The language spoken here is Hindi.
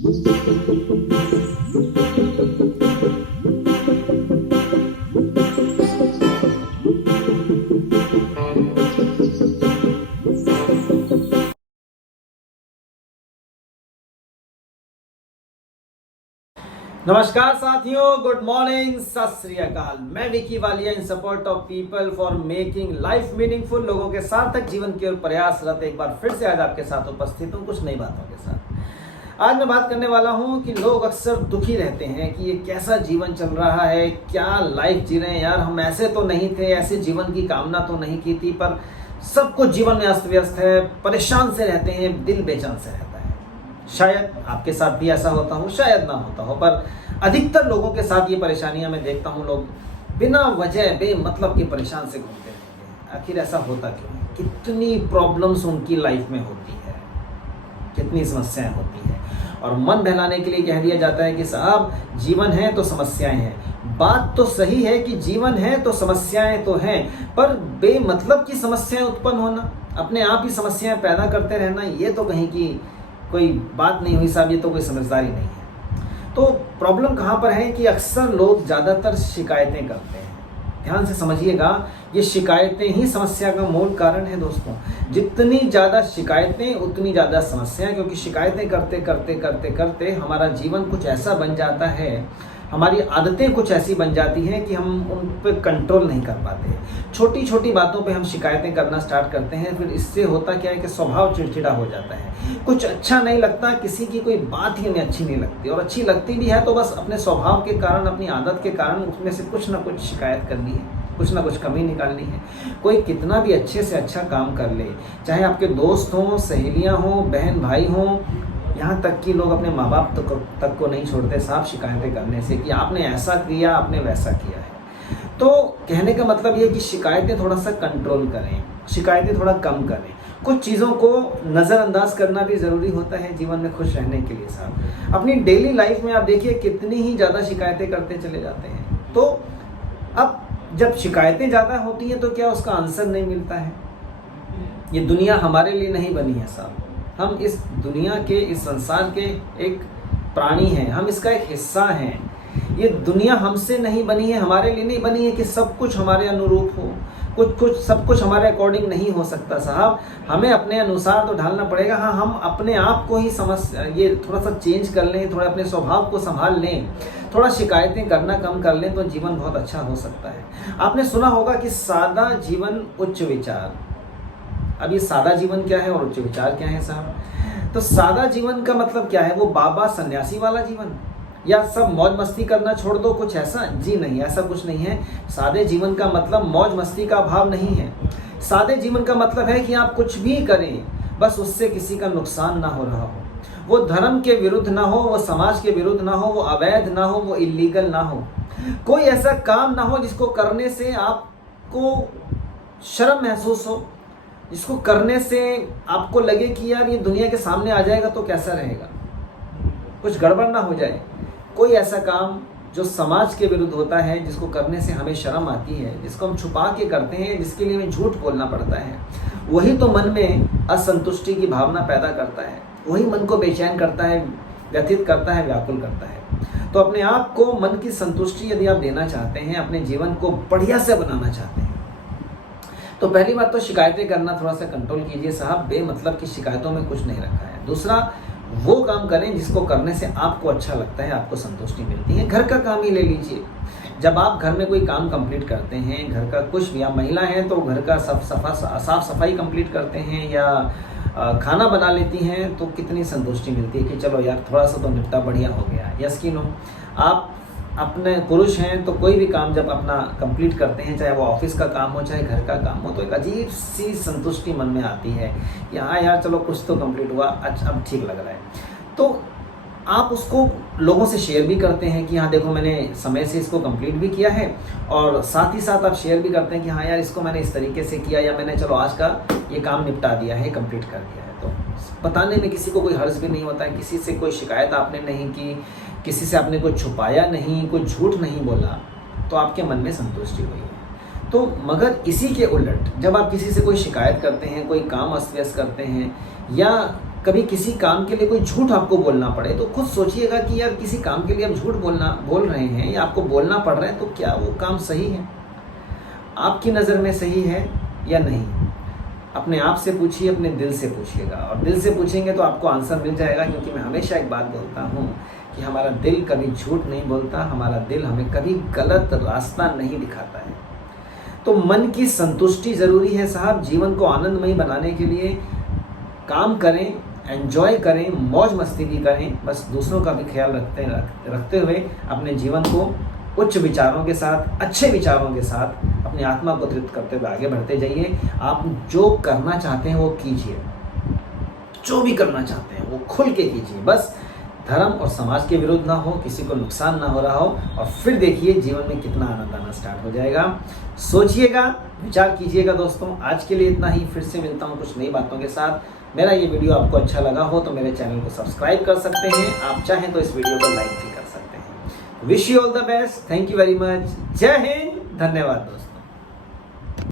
नमस्कार साथियों, गुड मॉर्निंग, सत श्री अकाल। मैं विकी वालिया इन support of people for making life meaningful. लोगों के सार्थक जीवन की ओर प्रयासरत एक बार फिर से आज आपके साथ उपस्थित हूँ कुछ नई बातों के साथ। आज मैं बात करने वाला हूँ कि लोग अक्सर दुखी रहते हैं कि ये कैसा जीवन चल रहा है, क्या लाइफ जी रहे हैं यार, हम ऐसे तो नहीं थे, ऐसे जीवन की कामना तो नहीं की थी, पर सब कुछ जीवन में अस्त व्यस्त है, परेशान से रहते हैं, दिल बेचैन से रहता है। शायद आपके साथ भी ऐसा होता हो, शायद ना होता हो, पर अधिकतर लोगों के साथ ये परेशानियां मैं देखता हूँ। लोग बिना वजह बेमतलब के परेशान से घूमते रहते हैं। आखिर ऐसा होता क्यों है? कितनी प्रॉब्लम्स उनकी लाइफ में होती है, कितनी समस्याएं होती है, और मन बहलाने के लिए कह दिया जाता है कि साहब जीवन है तो समस्याएं हैं। बात तो सही है कि जीवन है तो समस्याएं तो हैं, पर बेमतलब की समस्याएं उत्पन्न होना, अपने आप ही समस्याएं पैदा करते रहना, ये तो कहीं की कोई बात नहीं हुई साहब, ये तो कोई समझदारी नहीं है। तो प्रॉब्लम कहाँ पर है कि अक्सर लोग ज़्यादातर शिकायतें करते हैं। ध्यान से समझिएगा, ये शिकायतें ही समस्या का मूल कारण है दोस्तों। जितनी ज़्यादा शिकायतें उतनी ज़्यादा समस्या, क्योंकि शिकायतें करते करते करते करते हमारा जीवन कुछ ऐसा बन जाता है, हमारी आदतें कुछ ऐसी बन जाती हैं कि हम उन पर कंट्रोल नहीं कर पाते। छोटी छोटी बातों पे हम शिकायतें करना स्टार्ट करते हैं, फिर इससे होता क्या है कि स्वभाव चिड़चिड़ा हो जाता है, कुछ अच्छा नहीं लगता, किसी की कोई बात ही हमें अच्छी नहीं लगती, और अच्छी लगती भी है तो बस अपने स्वभाव के कारण, अपनी आदत के कारण उसमें से कुछ ना कुछ शिकायत करनी है, कुछ ना कुछ कमी निकालनी है। कोई कितना भी अच्छे से अच्छा काम कर ले, चाहे आपके दोस्त हों, सहेलियाँ हों, बहन भाई हों, यहाँ तक कि लोग अपने माँ बाप तक को नहीं छोड़ते साफ शिकायतें करने से कि आपने ऐसा किया, आपने वैसा किया है। तो कहने का मतलब ये कि शिकायतें थोड़ा सा कंट्रोल करें, शिकायतें थोड़ा कम करें। कुछ चीज़ों को नज़रअंदाज करना भी ज़रूरी होता है जीवन में खुश रहने के लिए साहब। अपनी डेली लाइफ में आप देखिए कितनी ही ज़्यादा शिकायतें करते चले जाते हैं। तो अब जब शिकायतें ज़्यादा होती हैं तो क्या उसका आंसर नहीं मिलता है? ये दुनिया हमारे लिए नहीं बनी है साहब, हम इस दुनिया के, इस संसार के एक प्राणी हैं, हम इसका एक हिस्सा हैं। ये दुनिया हमसे नहीं बनी है, हमारे लिए नहीं बनी है कि सब कुछ हमारे अनुरूप हो। सब कुछ हमारे अकॉर्डिंग नहीं हो सकता साहब, हमें अपने अनुसार तो ढालना पड़ेगा। हाँ, हम अपने आप को ही ये थोड़ा सा चेंज कर लें, थोड़ा अपने स्वभाव को संभाल लें, थोड़ा शिकायतें करना कम कर लें तो जीवन बहुत अच्छा हो सकता है। आपने सुना होगा कि सादा जीवन उच्च विचार। अब ये सादा जीवन क्या है और उच्च विचार क्या है साहब? तो सादा जीवन का मतलब क्या है? वो बाबा सन्यासी वाला जीवन, या सब मौज मस्ती करना छोड़ दो, कुछ ऐसा? जी नहीं, ऐसा कुछ नहीं है। सादे जीवन का मतलब मौज मस्ती का अभाव नहीं है। सादे जीवन का मतलब है कि आप कुछ भी करें, बस उससे किसी का नुकसान ना हो रहा हो। वो धर्म के विरुद्ध ना हो, वो समाज के विरुद्ध ना हो, वो अवैध ना हो, वो इलीगल ना हो। कोई ऐसा काम ना हो जिसको करने से आपको शर्म महसूस हो, जिसको करने से आपको लगे कि यार ये दुनिया के सामने आ जाएगा तो कैसा रहेगा, कुछ गड़बड़ ना हो जाए। कोई ऐसा काम जो समाज के विरुद्ध होता है, जिसको करने से हमें शर्म आती है, जिसको हम छुपा के करते हैं, जिसके लिए हमें झूठ बोलना पड़ता है, वही तो मन में असंतुष्टि की भावना पैदा करता है, वही मन को बेचैन करता है, व्यथित करता है, व्याकुल करता है। तो अपने आप को मन की संतुष्टि यदि आप देना चाहते हैं, अपने जीवन को बढ़िया से बनाना चाहते हैं, तो पहली बात तो शिकायतें करना थोड़ा सा कंट्रोल कीजिए साहब। बेमतलब की शिकायतों में कुछ नहीं रखा है। दूसरा, वो काम करें जिसको करने से आपको अच्छा लगता है, आपको संतुष्टि मिलती है। घर का काम ही ले लीजिए। जब आप घर में कोई काम कंप्लीट करते हैं, घर का कुछ भी, या महिला हैं तो घर का साफ सफाई कंप्लीट करते हैं, या खाना बना लेती हैं, तो कितनी संतुष्टि मिलती है कि चलो यार थोड़ा सा तो निपटा, बढ़िया हो गया। यस कि नो? आप अपने पुरुष हैं तो कोई भी काम जब अपना कंप्लीट करते हैं, चाहे वो ऑफिस का काम हो, चाहे घर का काम हो, तो एक अजीब सी संतुष्टि मन में आती है कि हाँ यार चलो कुछ तो कंप्लीट हुआ, अच्छा अब ठीक लग रहा है। तो आप उसको लोगों से शेयर भी करते हैं कि हाँ देखो मैंने समय से इसको कंप्लीट भी किया है, और साथ ही साथ आप शेयर भी करते हैं कि हाँ यार इसको मैंने इस तरीके से किया, या मैंने चलो आज का ये काम निपटा दिया है, कंप्लीट कर दिया है। तो बताने में किसी को कोई हर्ज भी नहीं होता है, किसी से कोई शिकायत आपने नहीं की, किसी से आपने कोई छुपाया नहीं, कोई झूठ नहीं बोला, तो आपके मन में संतुष्टि हुई है। तो मगर इसी के उलट जब आप किसी से कोई शिकायत करते हैं, कोई काम अस्त व्यस्त करते हैं, या कभी किसी काम के लिए कोई झूठ आपको बोलना पड़े तो खुद सोचिएगा कि यार किसी काम के लिए आप झूठ बोल रहे हैं या आपको बोलना पड़ रहा है, तो क्या वो काम सही है, आपकी नज़र में सही है या नहीं। अपने आप से पूछिए, अपने दिल से पूछिएगा, और दिल से पूछेंगे तो आपको आंसर मिल जाएगा। क्योंकि मैं हमेशा एक बात बोलता हूँ कि हमारा दिल कभी झूठ नहीं बोलता, हमारा दिल हमें कभी गलत रास्ता नहीं दिखाता है। तो मन की संतुष्टि ज़रूरी है साहब। जीवन को आनंदमयी बनाने के लिए काम करें, एंजॉय करें, मौज मस्ती भी करें, बस दूसरों का भी ख्याल रखते हुए अपने जीवन को उच्च विचारों के साथ, अच्छे विचारों के साथ अपनी आत्मा को तृप्त करते हुए आगे बढ़ते जाइए। आप जो करना चाहते हैं वो कीजिए, जो भी करना चाहते हैं वो खुल के कीजिए, बस धर्म और समाज के विरुद्ध ना हो, किसी को नुकसान ना हो रहा हो, और फिर देखिए जीवन में कितना आनंद आना स्टार्ट हो जाएगा। सोचिएगा, विचार कीजिएगा दोस्तों। आज के लिए इतना ही, फिर से मिलता हूँ कुछ नई बातों के साथ। मेरा ये वीडियो आपको अच्छा लगा हो तो मेरे चैनल को सब्सक्राइब कर सकते हैं, आप चाहें तो इस वीडियो को लाइक भी कर सकते हैं। Wish you all the best, thank you very much, जय हिंद, धन्यवाद दोस्तों।